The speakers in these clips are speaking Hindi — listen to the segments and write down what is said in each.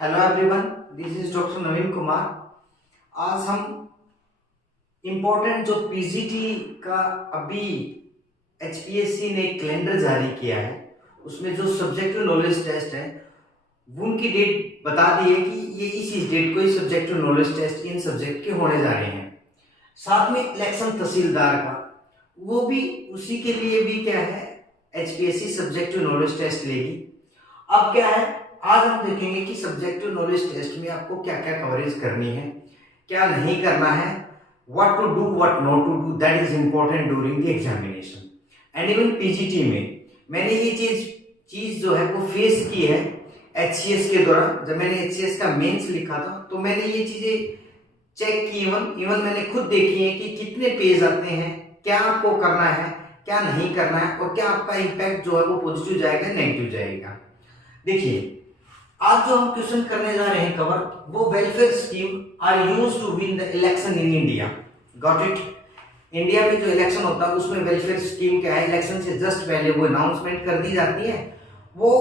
Hello everyone, this is doctor Naveen Kumar. आज हम इम्पोर्टेंट जो पीजीटी का अभी एचपीएससी ने एक कैलेंडर जारी किया है, उसमें जो सब्जेक्टिव नॉलेज टेस्ट है उनकी डेट बता दी है कि ये इस डेट को ही सब्जेक्टिव नॉलेज टेस्ट इन सब्जेक्ट के होने जा रहे हैं। साथ में इलेक्शन तहसीलदार का वो भी उसी के लिए भी क्या है, एचपीएससी सब्जेक्टिव नॉलेज टेस्ट लेगी। अब क्या है, आज हम देखेंगे कि सब्जेक्टिव नॉलेज टेस्ट में आपको क्या क्या कवरेज करनी है, क्या नहीं करना है, what to do what not to do, that is important during the examination. And even PGT में मैंने ये चीज जो है वो फेस की है एचसीएस के दौरान। जब मैंने एचसीएस का मेंस लिखा था तो मैंने ये चीजें चेक की, इवन मैंने खुद देखी है कि कितने पेज आते हैं, क्या आपको करना है, क्या नहीं करना है, और क्या आपका इम्पैक्ट जो है वो पॉजिटिव जाएगा नेगेटिव जाएगा। देखिए, आज जो हम क्वेश्चन करने जा रहे हैं कवर, वो welfare scheme are used to win the election in India. Got it? India में जो इलेक्शन होता है उसमें वेलफेयर स्कीम क्या है, इलेक्शन से जस्ट पहले वो अनाउंसमेंट कर दी जाती है। वो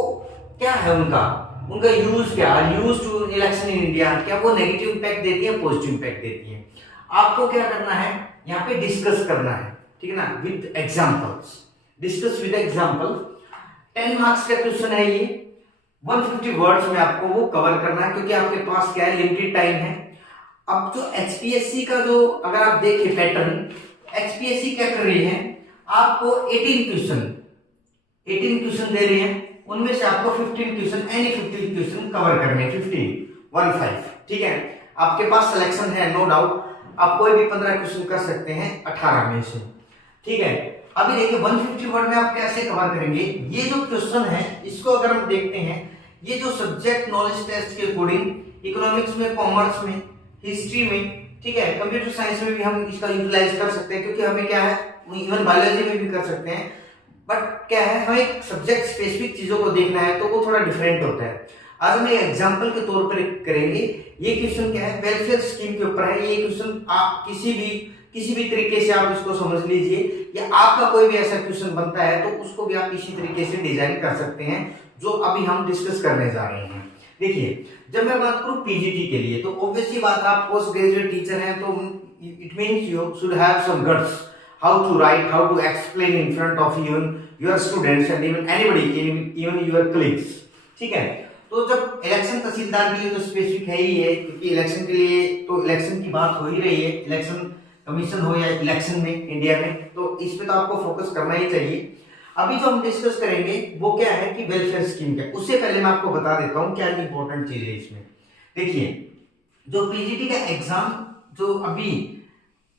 क्या है उनका यूज क्या है, use to election in India, क्या वो नेगेटिव इंपैक्ट देती है, पॉजिटिव इंपैक्ट देती है। आपको क्या करना है, यहाँ पे डिस्कस करना है, ठीक है ना, with examples. Discuss with example. 10 marks का क्वेश्चन है ये, 150 वर्ड्स में आपको वो कवर करना है, क्योंकि आपके पास क्या है, लिमिटेड टाइम है। अब जो एचपीएससी का जो अगर आप देखें पैटर्न, एचपीएससी क्या कर रही है, आपको 18 क्वेश्चन दे रही है, उनमें से आपको 15 क्वेश्चन, एनी 15 क्वेश्चन कवर करने हैं, 15, ठीक है। आपके पास सिलेक्शन है, नो डाउट, आप कोई भी 15 क्वेश्चन कर सकते हैं 18 में से, ठीक है। अभी देखिए 150 वर्ड में आप कैसे कवर करेंगे। ये जो क्वेश्चन है इसको अगर हम देखते हैं, ये जो सब्जेक्ट नॉलेज टेस्ट के अकॉर्डिंग इकोनॉमिक्स में, कॉमर्स में, हिस्ट्री में, ठीक है, कंप्यूटर साइंस में भी हम इसका यूटिलाइज कर सकते हैं, क्योंकि हमें क्या है, इवन बायोलॉजी में भी कर सकते हैं। बट क्या है, हमें एक सब्जेक्ट स्पेसिफिक चीजों को देखना है तो वो थोड़ा डिफरेंट होता है। आज हम एक एग्जाम्पल के तौर पर करेंगे। ये क्वेश्चन क्या है, वेलफेयर स्कीम के ऊपर है। ये क्वेश्चन आप किसी भी तरीके से आप इसको समझ लीजिए, या आपका कोई भी ऐसा क्वेश्चन बनता है तो उसको भी आप इसी तरीके से डिजाइन कर सकते हैं, जो अभी हम डिस्कस करने जा रहे हैं। देखिए, जब मैं बात करूं पीजीटी के लिए, तो ऑब्वियसली बात, आप पोस्ट ग्रेजुएट टीचर हैं तो it means you should have some guts, how to write, how to explain in front of your students and even anybody, even your colleagues, ठीक है। तो जब इलेक्शन तहसीलदार के लिए तो स्पेसिफिक है ही है, क्योंकि इलेक्शन के लिए तो इलेक्शन की बात हो ही रही है, इलेक्शन कमीशन हो या इलेक्शन में इंडिया में, तो इस पे तो आपको फोकस करना ही चाहिए। अभी जो हम डिस्कस करेंगे वो क्या है कि वेलफेयर स्कीम क्या। उससे पहले मैं आपको बता देता हूँ क्या इंपॉर्टेंट चीज है इसमें। देखिए, जो पीजीटी का एग्जाम जो अभी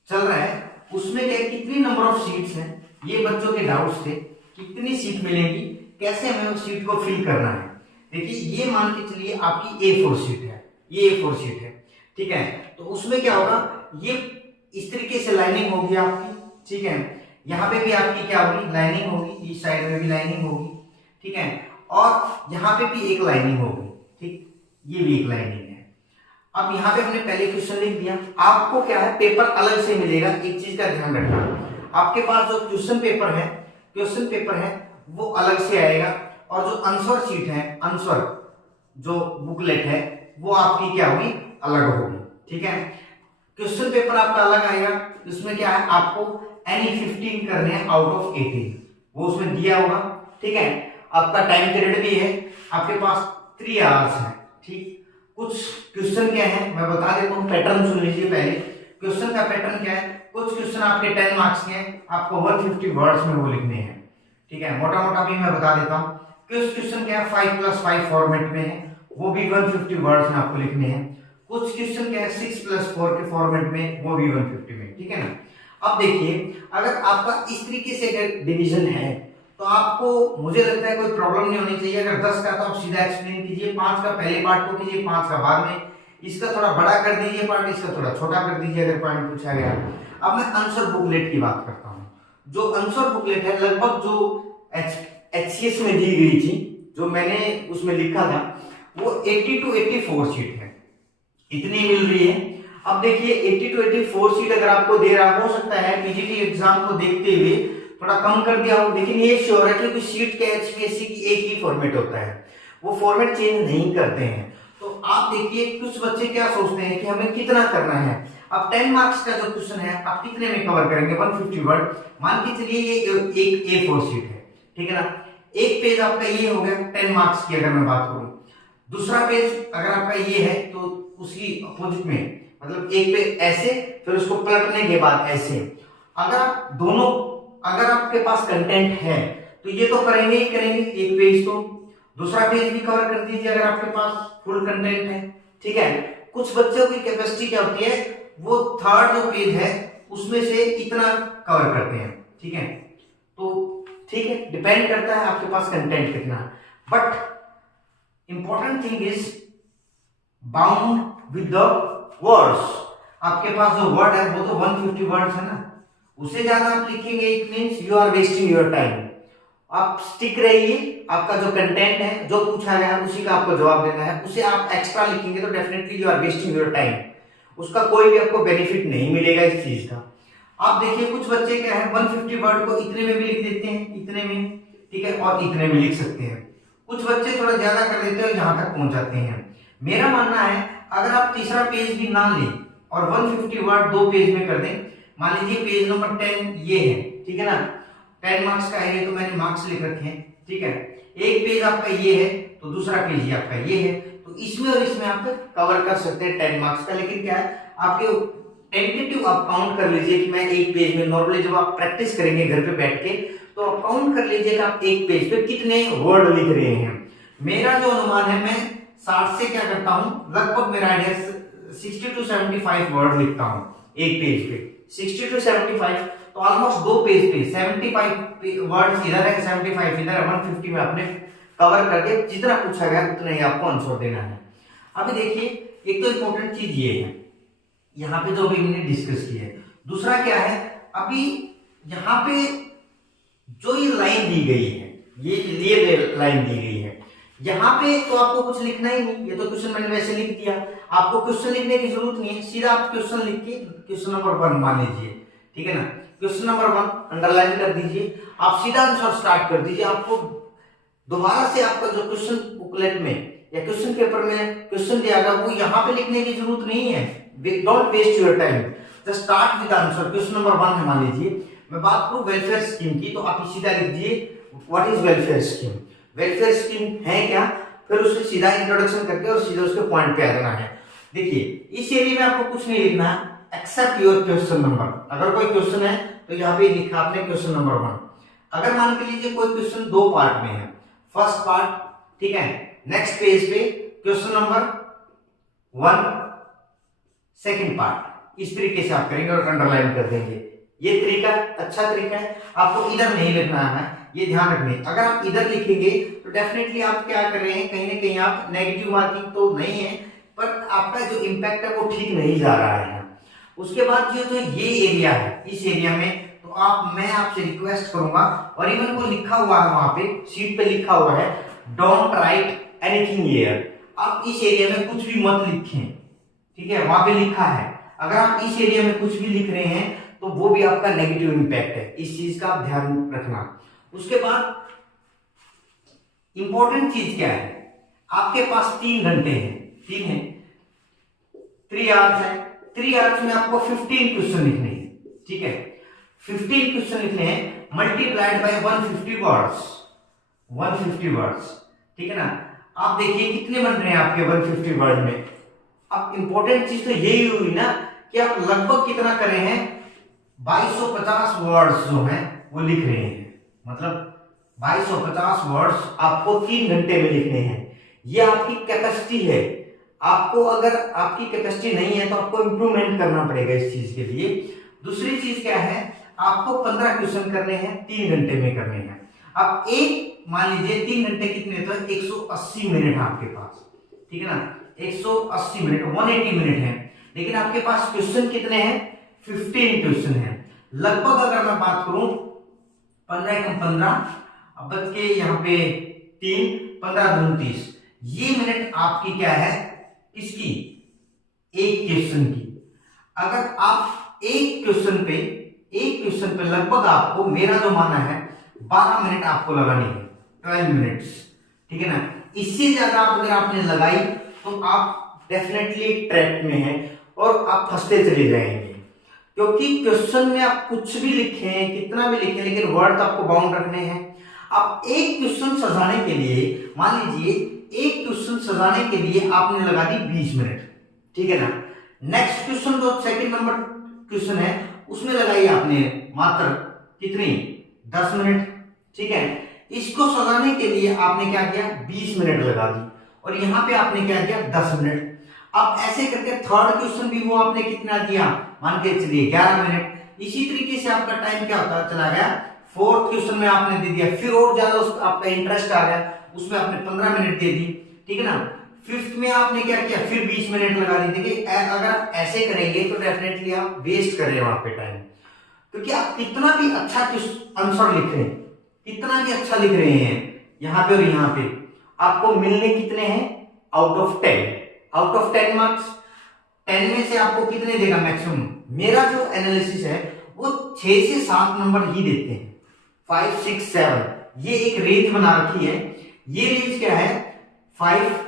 चल रहा है उसमें क्या, कितनी नंबर ऑफ सीट्स हैं, ये बच्चों के डाउट्स थे, कितनी सीट मिलेंगी, कैसे हमें उस सीट को फिल करना है। देखिए, ये मान के चलिए आपकी A4 सीट है, ये A4 सीट है, ठीक है। तो उसमें क्या होगा, ये इस तरीके से लाइनिंग होगी आपकी, ठीक है। यहाँ पे भी आपकी क्या होगी, लाइनिंग होगी, इस साइड में भी लाइनिंग होगी, ठीक है, और यहाँ पे भी एक लाइनिंग होगी, ठीक, ये भी एक लाइनिंग है। अब यहाँ पे हमने पहले क्वेश्चन लिख दिया। आपको क्या है, पेपर अलग से मिलेगा, एक चीज का ध्यान रखना, आपके पास जो क्वेश्चन पेपर है वो अलग से आएगा, और जो आंसर शीट है, आंसर जो बुकलेट है वो आपकी क्या होगी, अलग होगी, ठीक है। क्वेश्चन पेपर आपका अलग आएगा, इसमें क्या है, आपको एनी 15 करने हैं आउट ऑफ 18, वो उसमें दिया होगा, ठीक है। आपका टाइम पीरियड भी है, आपके पास 3 आवर्स है, ठीक। कुछ क्वेश्चन क्या है मैं बता देता हूँ, पैटर्न सुन लीजिए पहले। क्वेश्चन का पैटर्न क्या है, कुछ क्वेश्चन आपके 10 मार्क्स के हैं, आपको 150 वर्ड्स में वो लिखने हैं, ठीक है। मोटा मोटा भी मैं बता देता हूँ। कुछ क्वेश्चन क्या है 5+5 फॉर्मेट में है, वो भी 150 वर्ड्स में आपको लिखने हैं। कुछ क्वेश्चन क्या है 6+4 के फॉर्मेट में, वो भी 150 में, ठीक है ना। अब देखिए, अगर आपका इस तरीके से अगर डिवीजन है तो आपको, मुझे लगता है कोई प्रॉब्लम नहीं होनी चाहिए। अगर 10 का तो आप सीधा एक्सप्लेन कीजिए, 5 का पहले पार्ट को कीजिए, 5 का बाद में, इसका थोड़ा बड़ा कर दीजिए पार्ट, इसका थोड़ा छोटा कर दीजिए अगर पॉइंट पूछा गया। अब मैं आंसर बुकलेट की बात करता हूँ। जो आंसर बुकलेट है, लगभग जो एचसीएस में दी गई थी, जो मैंने उसमें लिखा था, वो 80 to 84 सीट है, इतनी मिल रही है। अब देखिए 80 to 84 सीट अगर आपको दे रहा, हो सकता है पीजीटी एग्जाम को देखते हुए थोड़ा कम कर दिया हो, लेकिन ये श्योर है कि सीट के एचपीएससी की एक ही फॉर्मेट होता है, वो फॉर्मेट चेंज नहीं करते हैं। तो आप देखिए कुछ बच्चे क्या सोचते हैं कि हमें कितना करना है। अब 10 मार्क्स का जो क्वेश्चन है आप कितने में कवर करेंगे, 150 वर्ड। मान के चलिए ये एक A4 शीट है, ठीक है ना। एक पेज आपका ये हो गया 10 मार्क्स की अगर मैं बात करूं। दूसरा पेज अगर आपका ये है तो उसकी अपोजिट में, मतलब एक पेज ऐसे, फिर उसको पलटने के बाद ऐसे। अगर आप दोनों, अगर आपके पास कंटेंट है तो ये तो करेंगे ही करेंगे एक पेज, तो दूसरा पेज भी कवर कर दीजिए अगर आपके पास फुल कंटेंट है, ठीक है। कुछ बच्चों की कैपेसिटी क्या होती है, वो थर्ड जो पेज है उसमें से इतना कवर करते हैं, ठीक है। तो ठीक है, डिपेंड करता है आपके पास कंटेंट कितना है। But important thing is bound with the words. आपके पास जो वर्ड है वो तो 150 वर्ड्स है ना, उससे ज्यादा आप लिखेंगे it means you are wasting your time. आप स्टिक रहिए, आपका जो कंटेंट है जो पूछा गया है उसी का आपको जवाब देना है। उसे आप एक्स्ट्रा लिखेंगे तो definitely you are wasting your time, उसका कोई भी आपको बेनिफिट नहीं मिलेगा इस चीज का। आप देखिए कुछ बच्चे क्या है 150 वर्ड को इतने में भी लिख देते हैं, इतने में, ठीक है, और इतने में लिख सकते हैं। कुछ बच्चे थोड़ा ज्यादा कर देते हैं और यहाँ तक पहुंच जाते हैं। मेरा मानना है अगर आप तीसरा पेज भी ना लें और 150 वर्ड 2 पेज में कर दें, मान लीजिए पेज नंबर 10 ये है, ठीक है ना, 10 मार्क्स का है, तो मैंने मार्क्स लिख रखे हैं, ठीक है। एक पेज आपका ये है तो दूसरा पेज ये आपका ये है, तो इसमें और इसमें आप कवर कर सकते हैं 10 मार्क्स का। लेकिन क्या है, आपके टेंटेटिव आप काउंट कर लीजिए कि मैं एक पेज में, नॉर्मली जब आप प्रैक्टिस करेंगे घर पे बैठ के तो आप काउंट कर लीजिए कि आप एक पेज पे कितने वर्ड लिख रहे हैं। मेरा जो अनुमान है, मैं 60 से क्या करता हूं, लगभग मेरा आइडिया 60 to 75 वर्ड लिखता हूं एक पेज पे, 60 to 75, तो ऑलमोस्ट 2 पेज पे 75 वर्ड्स इधर है, 75 इधर है, 150 में आपने कवर करके जितना पूछा गया उतना ही आपको आंसर देना है। अभी देखिए एक तो इंपॉर्टेंट चीज ये है यहाँ पे जो भी हमने डिस्कस किया है। दूसरा क्या है, अभी यहाँ पे जो ये लाइन दी गई है, ये लाइन दी गई है, यहाँ पे तो आपको कुछ लिखना ही नहीं, ये तो क्वेश्चन मैंने वैसे लिख दिया। आपको क्वेश्चन लिखने की जरूरत नहीं है, सीधा आप क्वेश्चन लिख के क्वेश्चन नंबर 1 मान लीजिए, ठीक है ना, क्वेश्चन नंबर 1 अंडरलाइन कर दीजिए, आप सीधा आंसर स्टार्ट कर दीजिए। आपको दोबारा से आपका जो क्वेश्चन बुकलेट में या क्वेश्चन पेपर में क्वेश्चन दिया गया वो यहाँ पे लिखने की जरूरत नहीं है। Don't waste your time, just start with answer. Question number 1 है, मान लीजिए मैं बात करूं वेलफेयर स्कीम की, तो आप सीधा लिख दिए what is welfare scheme, welfare scheme है क्या, फिर उससे सीधा इंट्रोडक्शन करके और सीधा उसके पॉइंट पे आ जाना है। देखिए इस एरिया में आपको कुछ नहीं लिखना है एक्सेप्ट योर क्वेश्चन नंबर। अगर कोई क्वेश्चन है तो यहाँ पे लिखा आपने क्वेश्चन नंबर 1। अगर मान के लीजिए कोई क्वेश्चन 2 पार्ट में है, फर्स्ट पार्ट, ठीक है, नेक्स्ट पेज पे क्वेश्चन नंबर 1 सेकंड पार्ट, इस तरीके से आप करेंगे और अंडरलाइन कर देंगे। ये तरीका अच्छा तरीका है, आपको इधर नहीं लिखना है, ये ध्यान रखना है। अगर आप इधर लिखेंगे तो डेफिनेटली आप क्या कर रहे हैं, कहीं ना कहीं आप नेगेटिव मार्किंग तो नहीं है, पर आपका जो इम्पैक्ट है वो ठीक नहीं जा रहा है। उसके बाद जो ये एरिया है, इस एरिया में तो मैं आपसे रिक्वेस्ट करूंगा, और इवन को लिखा हुआ है वहां पे शीट पे लिखा हुआ है डोंट राइट एनीथिंग हियर। आप इस एरिया में कुछ भी मत लिखें, ठीक है, वहां पे लिखा है। अगर आप इस एरिया में कुछ भी लिख रहे हैं तो वो भी आपका नेगेटिव इंपैक्ट है, इस चीज का आप ध्यान रखना। उसके बाद इंपॉर्टेंट चीज क्या है, आपके पास 3 घंटे हैं, 3 है, 3 आवर्स है। 3 आवर्स में आपको 15 क्वेश्चन लिखने हैं, ठीक है, 15 क्वेश्चन लिखने हैं मल्टीप्लाइड बाय 150 वर्ड्स, 150 वर्ड्स, ठीक है ना। आप देखिए कितने बन रहे हैं आपके 150 वर्ड में। अब इंपॉर्टेंट चीज तो यही हुई ना कि आप लगभग कितना कर रहे हैं, 2250 वर्ड्स जो हैं वो लिख रहे हैं, मतलब 2250 वर्ड्स आपको 3 घंटे में लिखने हैं। ये आपकी कैपेसिटी है। आपको अगर आपकी कैपेसिटी नहीं है तो आपको इंप्रूवमेंट करना पड़ेगा इस चीज के लिए। दूसरी चीज क्या है, आपको 15 क्वेश्चन करने हैं, 3 घंटे में करने हैं। अब एक मान लीजिए 3 घंटे कितने, तो 180 मिनट आपके पास, ठीक है ना, 180 मिनट 180 मिनट है। लेकिन आपके पास क्वेश्चन कितने हैं, 15 क्वेश्चन है। लगभग अगर मैं बात करूं 15 कम 15, अब बच के यहाँ पे 3, 15 दूनी 30, ये मिनट आपकी क्या है, किसकी, एक क्वेश्चन की। अगर आप एक क्वेश्चन पे लगभग आपको, मेरा जो मानना है 12 मिनट आपको लगानी है, 12 मिनट्स, ठीक है ना। इससे ज्यादा अगर आपने लगाई तो आप डेफिनेटली ट्रैप में हैं और आप फंसते चले जाएंगे, क्योंकि क्वेश्चन में आप कुछ भी लिखे हैं, कितना भी लिखे, लेकिन वर्ड आपको बाउंड रखने हैं। आप एक क्वेश्चन सजाने के लिए, मान लीजिए एक क्वेश्चन सजाने के लिए आपने लगा दी 20 मिनट, ठीक है ना। नेक्स्ट क्वेश्चन जो सेकंड नंबर क्वेश्चन है उसमें लगाई आपने मात्र कितनी, 10 मिनट, ठीक है। इसको सजाने के लिए आपने क्या किया, 20 मिनट लगा दी, और यहाँ पे आपने क्या किया, 10 मिनट। अब ऐसे करके थर्ड क्वेश्चन भी वो आपने कितना दिया, मान के चलिए 11 मिनट। इसी तरीके से आपका टाइम क्या होता चला गया, फोर्थ क्वेश्चन में आपने दे दिया, फिर और ज्यादा आपका इंटरेस्ट आ गया, उसमें आपने 15 मिनट दे दी, ठीक है ना। फिफ्थ में आपने क्या किया, फिर 20 मिनट लगा दी। देखिए अगर आप ऐसे करेंगे तो डेफिनेटली आप वेस्ट कर रहे हैं वहां पे टाइम, क्योंकि आप कितना भी अच्छा आंसर लिख रहे हैं, कितना भी अच्छा लिख रहे हैं यहाँ पे और यहाँ पे, आपको मिलने कितने हैं, out of 10, out of 10 marks. 10 में से आपको कितने देगा मैक्सिमम, मेरा जो एनालिसिस है वो 6 से 7 नंबर ही देते हैं, 5, 6, 7, ये एक रेंज बना रखी है। ये रेंज क्या है, 5,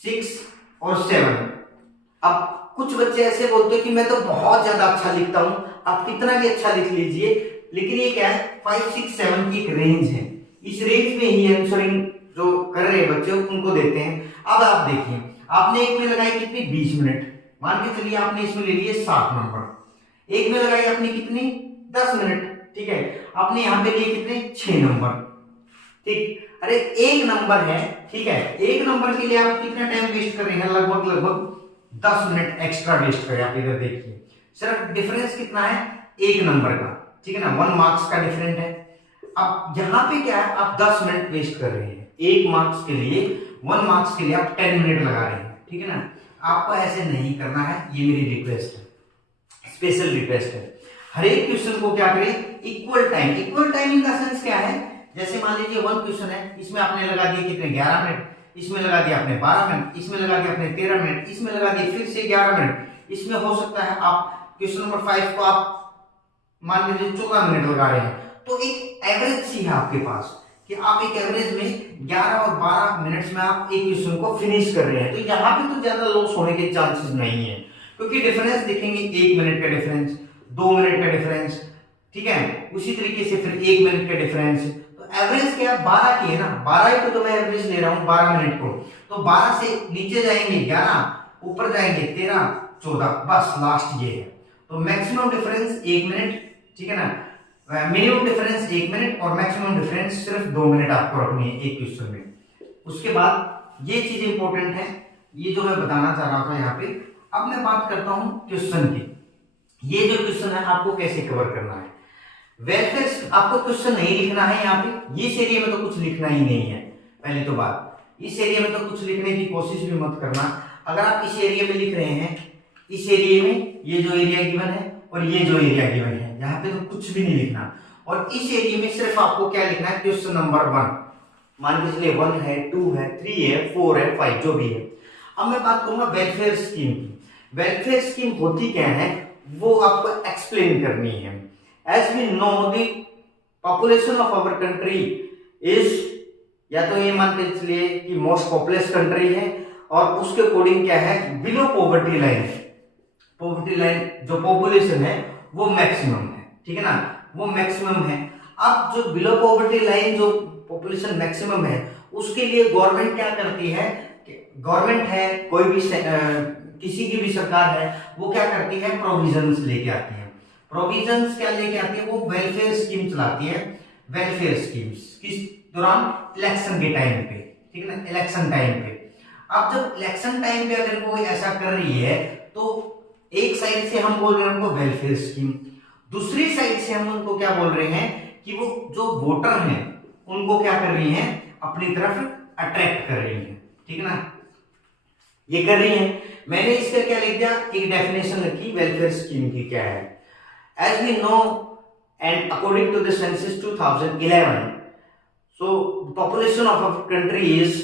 6 और 7। अब कुछ बच्चे ऐसे बोलते हैं कि मैं तो बहुत ज्यादा अच्छा लिखता हूं, आप कितना भी अच्छा लिख लीजिए, लेकिन ये क्या है, 5, 6, 7 की एक रेंज है। इस रेंज में ही आंसरिंग जो कर रहे हैं बच्चे उनको देते हैं। अब आप देखिए, आपने एक में लगाई कितनी, 20 मिनट, मान के चलिए आपने इसमें ले लिए 7 नंबर। एक में लगाई आपने कितनी, 10 मिनट, ठीक है। आपने यहाँ पे लिए कितने, 6 नंबर, ठीक। अरे एक नंबर है, ठीक है, एक नंबर के लिए आप कितना टाइम वेस्ट कर रहे हैं, लगभग 10 मिनट एक्स्ट्रा वेस्ट करें। आप इधर देखिए, सिर्फ डिफरेंस कितना है, एक नंबर का, ठीक है ना, 1 मार्क्स का डिफरेंट है। अब यहाँ पे क्या है, आप 10 मिनट वेस्ट कर रहे हैं, 1 मार्क्स के लिए, 1 मार्क्स के लिए आप 10 मिनट लगा रहे हैं, ठीक है ना। आपको ऐसे नहीं करना है, ये मेरी रिक्वेस्ट है, स्पेशल रिक्वेस्ट है। हर एक क्वेश्चन को क्या करें, इक्वल टाइम। इक्वल टाइमिंग का सेंस क्या है, जैसे मान लीजिए 1 क्वेश्चन है, इसमें आपने लगा दिए कितने, 11 मिनट, इसमें लगा दिया आपने 12 मिनट, इसमें लगा दिया आपने 13 मिनट, इसमें लगा दिए फिर से 11 मिनट। इसमें हो सकता है आप क्वेश्चन नंबर 5 को आप मान लीजिए 14 मिनट लगा रहे हैं, तो एक एवरेज सी है आपके पास कि आप एक एवरेज में 11 और 12 मिनट्स में आप एक क्वेश्चन को फिनिश कर रहे हैं। तो यहाँ पे तो ज्यादा लॉस होने के चांसेस नहीं है, क्योंकि डिफरेंस देखेंगे, 1 मिनट का डिफरेंस, 2 मिनट का डिफरेंस, ठीक है, उसी तरीके से फिर 1 मिनट का डिफरेंस। तो एवरेज क्या है, 12 की है ना, 12 ही तो मैं एवरेज ले रहा हूँ 12 मिनट को। तो 12 से नीचे जाएंगे 11, ऊपर जाएंगे 13, 14, बस लास्ट ये है। तो मैक्सिमम डिफरेंस 1 मिनट, ठीक है ना, मिनिमम डिफरेंस 1 मिनट और मैक्सिमम डिफरेंस सिर्फ 2 मिनट आपको रखनी है एक क्वेश्चन में। उसके बाद ये चीज इंपॉर्टेंट है, ये जो मैं बताना चाह रहा था यहाँ पे। अब मैं बात करता हूँ क्वेश्चन की, ये जो क्वेश्चन है आपको कैसे कवर करना है। वेलफेयर, आपको क्वेश्चन नहीं लिखना है यहाँ पे, इस एरिया में तो कुछ लिखना ही नहीं है। पहली तो बात, इस एरिया में तो कुछ लिखने की कोशिश भी मत करना। अगर आप इस एरिया में लिख रहे हैं, इस एरिया में ये जो एरिया गिवन है और ये जो एरिया गिवन है, यहाँ पे तो कुछ भी नहीं लिखना। और इस एरिया में सिर्फ आपको क्या लिखना है, क्वेश्चन नंबर 1, मान के चलिए 1 है, 2 है, 3 है, 4 है, 5 जो भी है। अब मैं बात करूंगा वेलफेयर स्कीम की। वेलफेयर स्कीम होती क्या है वो आपको एक्सप्लेन करनी है। As we know the population of our country is, या तो ये मान के चलिए कि मोस्ट पॉपुलस कंट्री है, और उसके अकॉर्डिंग क्या है, below poverty line. Poverty line जो पॉपुलेशन है वो मैक्सिमम है, ठीक है ना, वो मैक्सिमम है। अब जो बिलो पॉवर्टी लाइन जो पॉपुलेशन मैक्सिमम है, उसके लिए गवर्नमेंट क्या करती है, गवर्नमेंट है कोई भी किसी की भी सरकार है, वो क्या करती है, प्रोविजंस लेके आती है। प्रोविजंस क्या लेके आती है, वो वेलफेयर स्कीम चलाती है। वेलफेयर स्कीम्स किस दौरान, इलेक्शन के टाइम पे, ठीक है ना, इलेक्शन टाइम पे। अब जब इलेक्शन टाइम पे अगर कोई ऐसा कर रही है, तो एक साइड से हम बोल रहे हैं उनको वेलफेयर स्कीम, दूसरी साइड से हम उनको क्या बोल रहे हैं कि वो जो वोटर हैं उनको क्या कर रही हैं, अपनी तरफ अट्रैक्ट कर रही हैं, ठीक है ना, ये कर रही हैं। मैंने इसका क्या लिख दिया, एक डेफिनेशन रखी वेलफेयर स्कीम की क्या है। As we know and according to the census 2011, so population of our country is,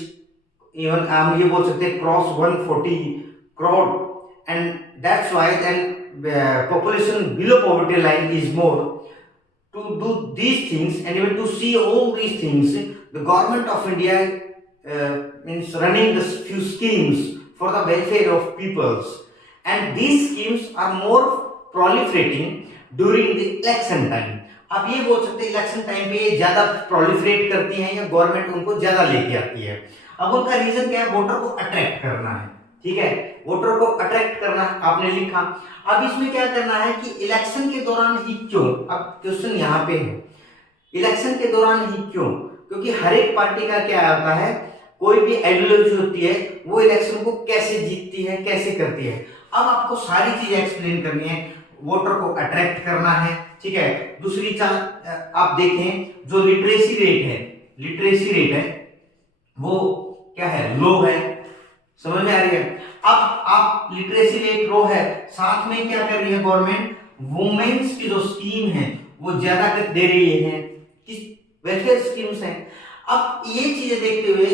even हम ये बोल सकते हैं cross 140 crore, and that's why and population below poverty line is more. To do these things and even to see all these things, the government of India means running the few schemes for the welfare of peoples, and these schemes are more proliferating during the election time. आप ये बोल सकते हैं इलेक्शन टाइम पे ये ज्यादा प्रोलिफरेट करती हैं या गवर्नमेंट उनको ज्यादा लेके आती है। अब उनका रीजन क्या है? वोटर को अट्रैक्ट करना है, ठीक है, वोटर को अट्रैक्ट करना आपने लिखा। अब इसमें क्या करना है कि इलेक्शन के दौरान ही क्यों, अब क्वेश्चन यहाँ पे है, इलेक्शन के दौरान ही क्यों? क्योंकि हर एक पार्टी का क्या होता है, कोई भी आइडियोलॉजी होती है वो इलेक्शन को कैसे जीतती है, कैसे करती है। अब आपको सारी चीजें एक्सप्लेन करनी है, वोटर को अट्रैक्ट करना है, ठीक है। दूसरी आप देखें जो लिटरेसी रेट है वो क्या है? लो है, समझ में आ रही है? अब आप लिटरेसी रेट लो है, साथ में क्या कर रही है गवर्नमेंट? वुमेन्स की जो स्कीम है वो ज्यादा दे रही है, किस वेलफेयर स्कीम्स हैं। अब ये चीजें देखते हुए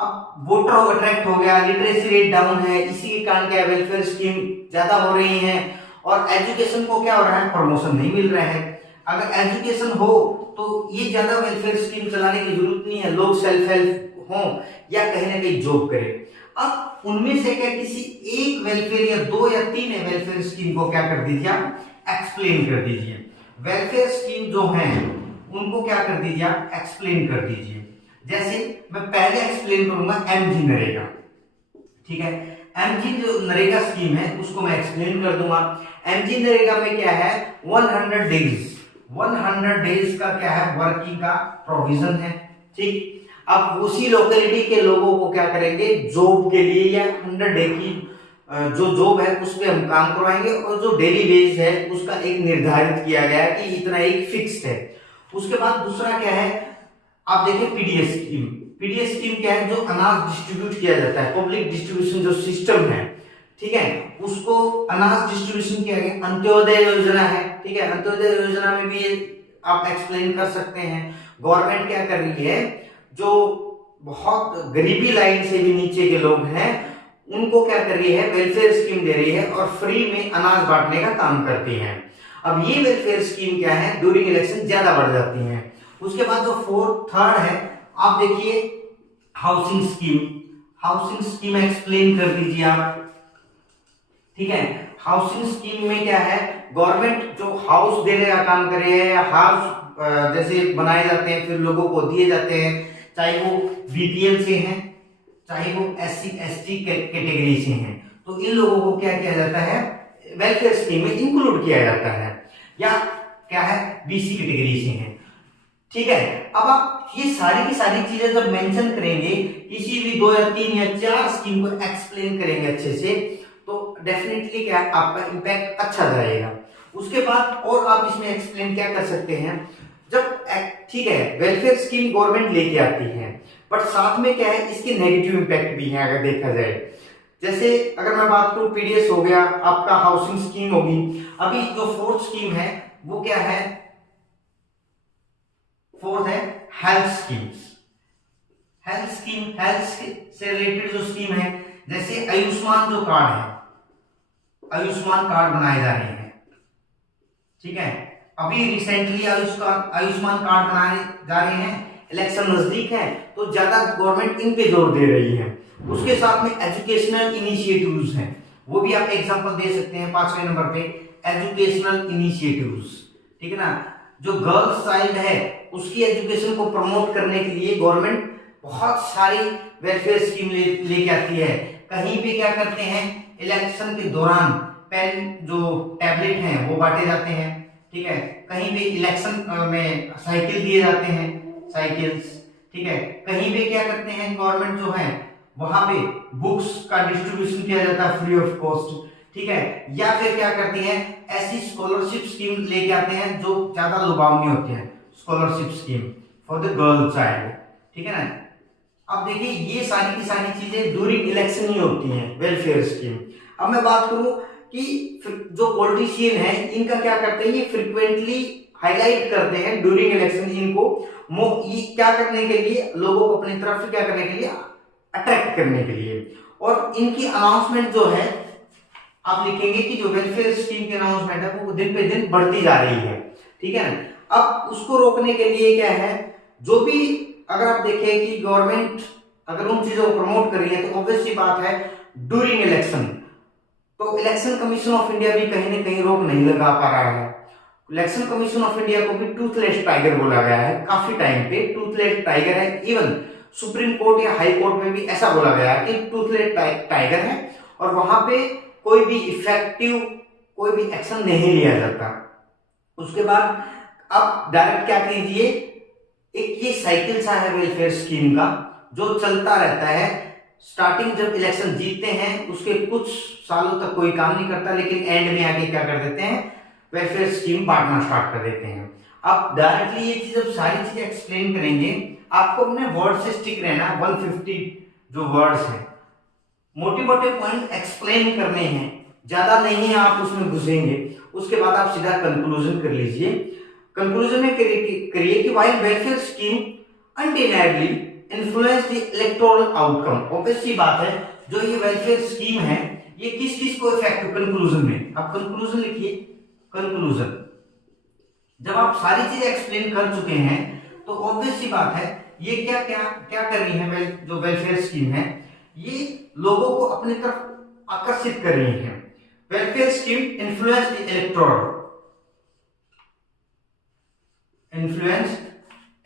अब वोटर अट्रैक्ट हो गया, लिटरेसी रेट डाउन है, इसी के कारण क्या वेलफेयर स्कीम ज्यादा हो रही है, और एजुकेशन को क्या हो रहा है? प्रमोशन नहीं मिल रहा है। अगर एजुकेशन हो तो ये ज्यादा वेलफेयर स्कीम चलाने की जरूरत नहीं है, लोग सेल्फ हेल्प हो या कहीं ना कहीं जॉब करें। अब उनमें से क्या किसी एक वेलफेयर या 2 या 3 वेलफेयर स्कीम को क्या कर दीजिए आप? एक्सप्लेन कर दीजिए। वेलफेयर स्कीम जो है उनको क्या कर दीजिए आप? एक्सप्लेन कर दीजिए। जैसे मैं पहले एक्सप्लेन करूंगा एमजी नरेगा, ठीक है, एमजी जो नरेगा स्कीम है उसको मैं एक्सप्लेन कर दूंगा। एमजी नरेगा में क्या है? 100 डेज का क्या है? वर्किंग का प्रोविजन है, ठीक। अब उसी लोकेलिटी के लोगों को क्या करेंगे? जॉब के लिए या 100 डे की जो जॉब है उसमें हम काम करवाएंगे, और जो डेली वेज है उसका एक निर्धारित किया गया है कि इतना एक फिक्स्ड है। उसके बाद दूसरा क्या है? आप देखिए पीडीएस स्कीम क्या है? जो अनाज डिस्ट्रीब्यूट किया जाता है, पब्लिक डिस्ट्रीब्यूशन जो सिस्टम है, ठीक है, उसको अनाज डिस्ट्रीब्यूशन किया गया। अंत्योदय योजना है, ठीक है, अंत्योदय योजना में भी आप एक्सप्लेन कर सकते हैं। गवर्नमेंट क्या कर रही है? जो बहुत गरीबी लाइन से भी नीचे के लोग हैं उनको क्या कर रही है? वेलफेयर स्कीम दे रही है और फ्री में अनाज बांटने का काम करती है। अब ये वेलफेयर स्कीम क्या है? ड्यूरिंग इलेक्शन ज्यादा बढ़ जाती है। उसके बाद जो थर्ड है, आप देखिए हाउसिंग स्कीम एक्सप्लेन कर दीजिए आप, ठीक है। हाउसिंग स्कीम में क्या है? गवर्नमेंट जो हाउस देने का काम कर रही है, हाउस जैसे बनाए जाते हैं फिर लोगों को दिए जाते हैं, चाहे वो बीपीएल से हैं, चाहे वो एससी एसटी कैटेगरी से हैं, तो इन लोगों को क्या किया जाता है? वेलफेयर स्कीम में इंक्लूड किया जाता है। या क्या है? बीसी कैटेगरी से हैं, ठीक है। अब आप ये सारी की सारी चीजें जब मेंशन करेंगे, किसी भी 2 या 3 या 4 स्कीम को एक्सप्लेन करेंगे अच्छे से, तो डेफिनेटली क्या आपका इंपैक्ट अच्छा जाएगा। उसके बाद और आप इसमें एक्सप्लेन क्या कर सकते हैं? जब ठीक है वेलफेयर स्कीम गवर्नमेंट लेके आती है, बट साथ में क्या है? इसके नेगेटिव इंपैक्ट भी है अगर देखा जाए। जैसे अगर मैं बात करूं पीडीएस हो गया, आपका हाउसिंग स्कीम होगी, अभी जो 4th स्कीम है वो क्या है? 4th है हेल्थ से रिलेटेड जो स्कीम है, जैसे आयुष्मान जो कार्ड है, आयुष्मान कार्ड बनाए जा रहे हैं, ठीक है। अभी रिसेंटली आयुष्मान कार्ड बनाने जा रहे हैं, इलेक्शन नजदीक है तो ज्यादा गवर्नमेंट इन पे जोर दे रही है। उसके साथ में एजुकेशनल इनिशिएटिव्स हैं, वो भी आप एग्जांपल दे सकते हैं 5वें नंबर पे, एजुकेशनल इनिशिएटिव्स, ठीक है ना। जो गर्ल्स चाइल्ड है उसकी एजुकेशन को प्रमोट करने के लिए गवर्नमेंट बहुत सारी वेलफेयर स्कीम लेके आती है। कहीं पे क्या करते हैं? इलेक्शन के दौरान पेन जो टैबलेट हैं वो बांटे जाते हैं, ठीक है। कहीं पे इलेक्शन में साइकिल दिए जाते हैं, साइकिल्स, ठीक है। कहीं पे क्या करते हैं गवर्नमेंट जो है वहां पे बुक्स का डिस्ट्रीब्यूशन किया जाता है फ्री ऑफ कॉस्ट, ठीक है। या फिर क्या करती है? ऐसी स्कॉलरशिप स्कीम लेके आते हैं जो ज्यादा लुभावनी होती है, scholarship scheme for the girl child, ठीक है ना। अब देखिए ये सारी की सारी चीजें ड्यूरिंग इलेक्शन ही होती हैं, वेलफेयर स्कीम। अब मैं बात करूं कि जो पॉलिटिशियन है इनका क्या करते हैं? ये फ्रिक्वेंटली हाईलाइट करते हैं ड्यूरिंग इलेक्शन, इनको ये क्या करने के लिए? लोगों को अपनी तरफ से क्या करने के लिए? अट्रैक्ट करने के लिए। और इनकी अनाउंसमेंट जो है आप लिखेंगे कि जो वेलफेयर स्कीम की अनाउंसमेंट है वो दिन पे दिन बढ़ती जा रही है, ठीक है ना। अब उसको रोकने के लिए क्या है? जो भी अगर आप देखें कि गवर्नमेंट अगर उन चीजों को प्रमोट कर रही है तो ऑब्वियस सी बात है ड्यूरिंग इलेक्शन तो इलेक्शन कमीशन ऑफ इंडिया भी कहीं ना कहीं रोक नहीं लगा पा रहा है। इलेक्शन कमीशन ऑफ इंडिया को भी टूथलेस टाइगर बोला गया है, काफी टाइम पे टूथलेस टाइगर है। इवन सुप्रीम कोर्ट या हाई कोर्ट में भी ऐसा बोला गया है कि टूथलेस टाइगर है और वहां पे कोई भी इफेक्टिव कोई भी एक्शन नहीं लिया जाता। उसके बाद अब डायरेक्ट क्या कीजिए, एक ये साइकिल सा है वेलफेयर स्कीम का जो चलता रहता है। स्टार्टिंग जब इलेक्शन जीतते हैं उसके कुछ सालों तक कोई काम नहीं करता, लेकिन एंड में आके क्या कर देते हैं, वेलफेयर स्कीम बांटना स्टार्ट कर देते हैं। अब डायरेक्टली ये चीज अब सारी चीजें एक्सप्लेन करेंगे, आपको अपने वर्ड से स्टिक रहना है। 150 जो वर्ड्स हैं, मोटे मोटे पॉइंट एक्सप्लेन करने हैं, ज्यादा नहीं है, आप उसमें घुसेंगे। उसके बाद आप सीधा कंक्लूजन कर लीजिए। कंक्लूजन में करिए कि while welfare scheme undeniably influence the electoral outcome. Obvious सी बात है जो ये वेलफेयर स्कीम है ये किस किस को इफेक्ट, कंक्लूजन में आप कंक्लूजन लिखिए। कंक्लूजन जब आप सारी चीजें एक्सप्लेन कर चुके हैं तो ऑब्वियस सी बात है ये क्या क्या क्या कर रही है, जो वेलफेयर स्कीम है ये लोगों को अपनी तरफ आकर्षित कर रही है। Welfare scheme influence the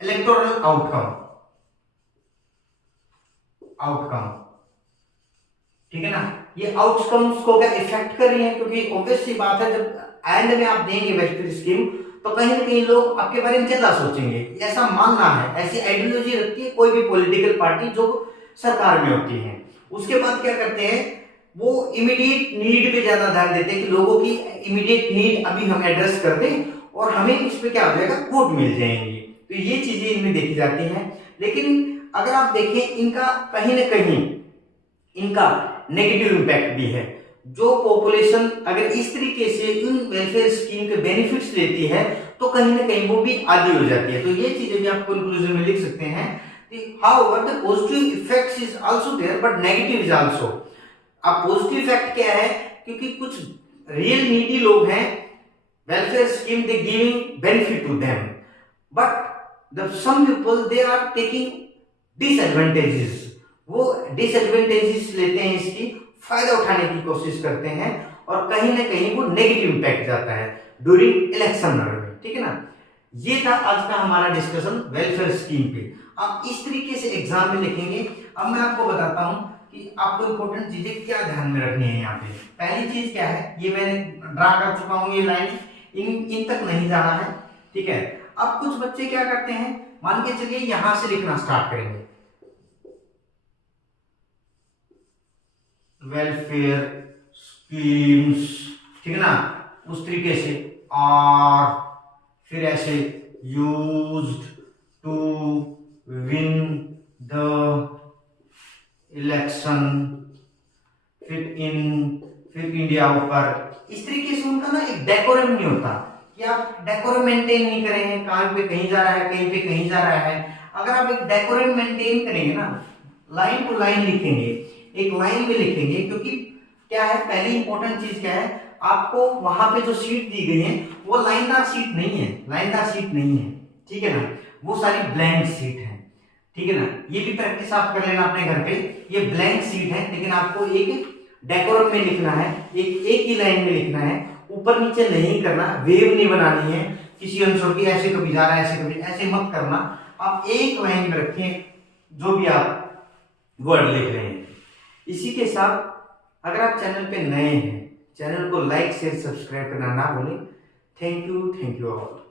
electoral outcome, ठीक है ना। ये आउटकम्स को क्या इफेक्ट कर रही है, क्योंकि ऑब्वियस सी बात है जब एंड में आप देंगे वेलफेयर स्कीम तो कहीं ना कहीं लोग आपके बारे में ज्यादा सोचेंगे, ऐसा मानना है, ऐसी आइडियोलॉजी रखती है कोई भी पॉलिटिकल पार्टी जो सरकार में होती है। उसके बाद क्या करते हैं, वो इमीडिएट नीड पे ज्यादा ध्यान देते हैं कि लोगों की इमीडिएट नीड अभी हम एड्रेस कर दें और हमें इस पे क्या हो जाएगा, वोट मिल जाएंगे। तो ये चीजें इनमें देखी जाती हैं। लेकिन अगर आप देखें इनका कहीं ना कहीं इनका नेगेटिव इम्पैक्ट भी है। जो पॉपुलेशन अगर इस तरीके से इन वेलफेयर स्कीम के बेनिफिट्स लेती है तो कहीं ना कहीं वो भी आदी हो जाती है। तो ये चीजें भी आप कंक्लूजन में लिख सकते हैं। However, the positive effects is also there, but negative is also. अब पॉजिटिव इफेक्ट क्या है, क्योंकि कुछ रियल नीडी लोग हैं, welfare scheme they giving benefit to them, but the some people they are taking disadvantages. वो डिसएडवांटेजेस लेते हैं, इसकी फायदा उठाने की कोशिश करते हैं और कहीं ना कहीं वो नेगेटिव इम्पैक्ट जाता है ड्यूरिंग इलेक्शन में, ठीक है ना। ये था आज का हमारा डिस्कशन वेलफेयर स्कीम पे। आप इस तरीके से एग्जाम में लिखेंगे। अब मैं आपको बताता हूं कि आपको इंपॉर्टेंट चीजें क्या ध्यान में रखनी है। यहाँ पे पहली चीज क्या है, ये मैंने ड्रा कर चुका हूं, ये लाइन इन तक नहीं जाना है, ठीक है। अब कुछ बच्चे क्या करते हैं, मान के चलिए यहां से लिखना स्टार्ट करेंगे वेलफेयर स्कीम्स, ठीक है ना, उस तरीके से, और फिर ऐसे used to win the election, फिर इंडिया ऊपर। इस तरीके से उनका ना एक डेकोरम नहीं होता कि आप डेकोरम मेंटेन नहीं करेंगे, कहां पे कहीं जा रहा है, कहीं पे कहीं जा रहा है। अगर आप एक डेकोरम मेंटेन करेंगे ना, लाइन टू लाइन लिखेंगे, एक लाइन में लिखेंगे, क्योंकि क्या है, पहली इंपॉर्टेंट चीज क्या है, आपको वहां पे जो सीट दी गई है वो लाइनदार सीट नहीं है, लाइनदार सीट नहीं है, ठीक है ना, वो सारी ब्लैंक सीट है, ठीक है ना। ये भी प्रैक्टिस आप कर लेना अपने घर पे। ये ब्लैंक सीट है, लेकिन आपको एक डेकोरम में लिखना है, एक ही लाइन में लिखना है, ऊपर नीचे नहीं करना, वेव नहीं बनानी है किसी आंसर की, ऐसे कभी जा रहा है ऐसे कभी, ऐसे मत करना। आप एक लाइन में रखें जो भी आप वर्ड लिख रहे हैं। इसी के साथ अगर आप चैनल पे नए हैं, चैनल को लाइक शेयर सब्सक्राइब करना ना भूलें। Thank you all.